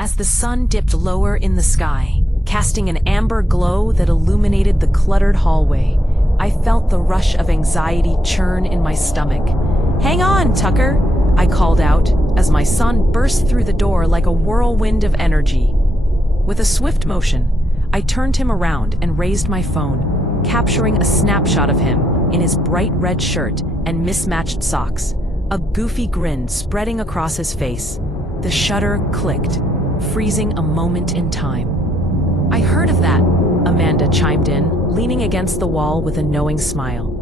As the sun dipped lower in the sky, casting an amber glow that illuminated the cluttered hallway, I felt the rush of anxiety churn in my stomach. "Hang on, Tucker," I called out as my son burst through the door like a whirlwind of energy. With a swift motion, I turned him around and raised my phone, capturing a snapshot of him in his bright red shirt and mismatched socks, a goofy grin spreading across his face. The shutter clicked, freezing a moment in time. "I heard of that," Amanda chimed in, leaning against the wall with a knowing smile.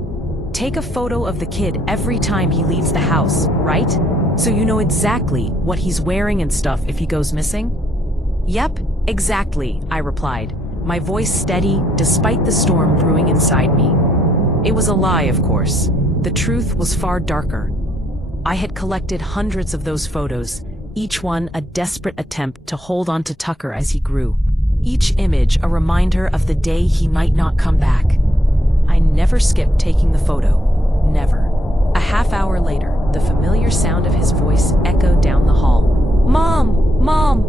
"Take a photo of the kid every time he leaves the house, right? So you know exactly what he's wearing and stuff if he goes missing?" "Yep, exactly," I replied, my voice steady despite the storm brewing inside me. It was a lie, of course. The truth was far darker. I had collected hundreds of those photos, each one a desperate attempt to hold on to Tucker as he grew. Each image a reminder of the day he might not come back. I never skipped taking the photo. Never. A half hour later, the familiar sound of his voice echoed down the hall. "Mom! Mom!"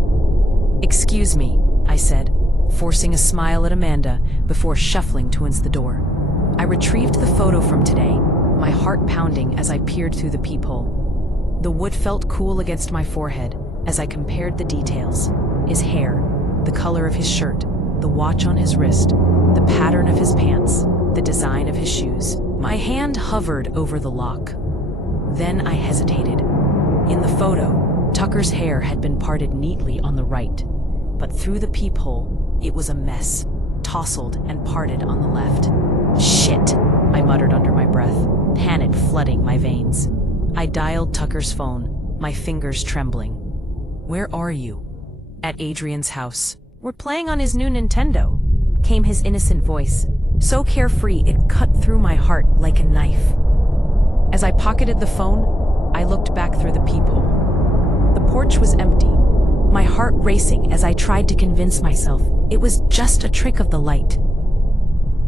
"Excuse me," I said, forcing a smile at Amanda before shuffling towards the door. I retrieved the photo from today, my heart pounding as I peered through the peephole. The wood felt cool against my forehead as I compared the details. His hair, the color of his shirt, the watch on his wrist, the pattern of his pants, the design of his shoes. My hand hovered over the lock. Then I hesitated. In the photo, Tucker's hair had been parted neatly on the right, but through the peephole, it was a mess, tousled and parted on the left. "Shit," I muttered under my breath, panic flooding my veins. I dialed Tucker's phone, my fingers trembling. "Where are you?" "At Adrian's house." "We're playing on his new Nintendo," came his innocent voice, so carefree it cut through my heart like a knife. As I pocketed the phone, I looked back through the peephole. The porch was empty, my heart racing as I tried to convince myself it was just a trick of the light.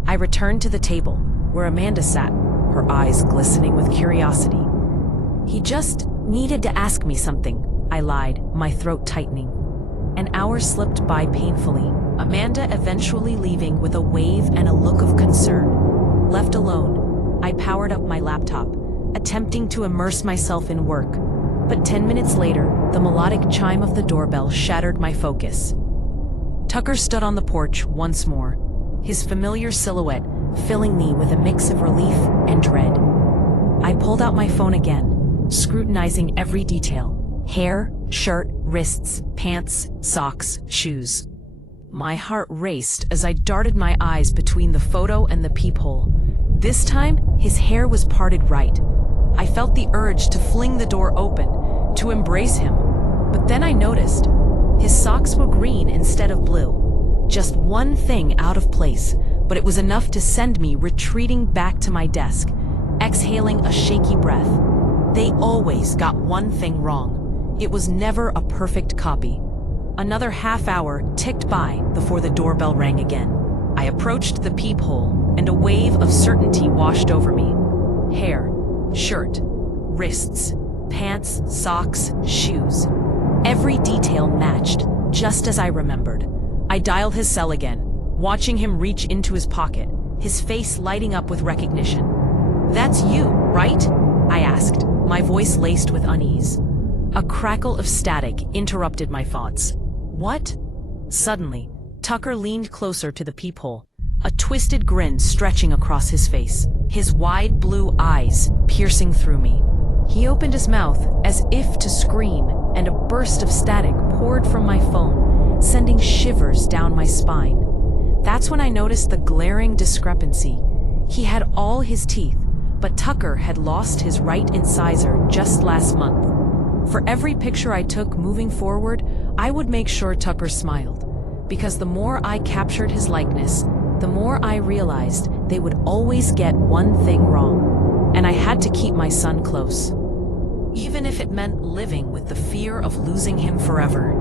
I returned to the table, where Amanda sat, her eyes glistening with curiosity. "He just needed to ask me something," I lied, my throat tightening. An hour slipped by painfully, Amanda eventually leaving with a wave and a look of concern. Left alone, I powered up my laptop, attempting to immerse myself in work. But 10 minutes later, the melodic chime of the doorbell shattered my focus. Tucker stood on the porch once more, his familiar silhouette filling me with a mix of relief and dread. I pulled out my phone again, scrutinizing every detail: hair, shirt, wrists, pants, socks, shoes. My heart raced as I darted my eyes between the photo and the peephole. This time, his hair was parted right. I felt the urge to fling the door open, to embrace him. But then I noticed his socks were green instead of blue. Just one thing out of place, but it was enough to send me retreating back to my desk, exhaling a shaky breath. They always got one thing wrong. It was never a perfect copy. Another half hour ticked by before the doorbell rang again. I approached the peephole, and a wave of certainty washed over me. Hair, shirt, wrists, pants, socks, shoes. Every detail matched, just as I remembered. I dialed his cell again, watching him reach into his pocket, his face lighting up with recognition. "That's you, right?" I asked, my voice laced with unease. A crackle of static interrupted my thoughts. "What?" Suddenly, Tucker leaned closer to the peephole, a twisted grin stretching across his face, his wide blue eyes piercing through me. He opened his mouth as if to scream, and a burst of static poured from my phone, sending shivers down my spine. That's when I noticed the glaring discrepancy. He had all his teeth, but Tucker had lost his right incisor just last month. For every picture I took moving forward, I would make sure Tucker smiled, because the more I captured his likeness, the more I realized they would always get one thing wrong, and I had to keep my son close. Even if it meant living with the fear of losing him forever.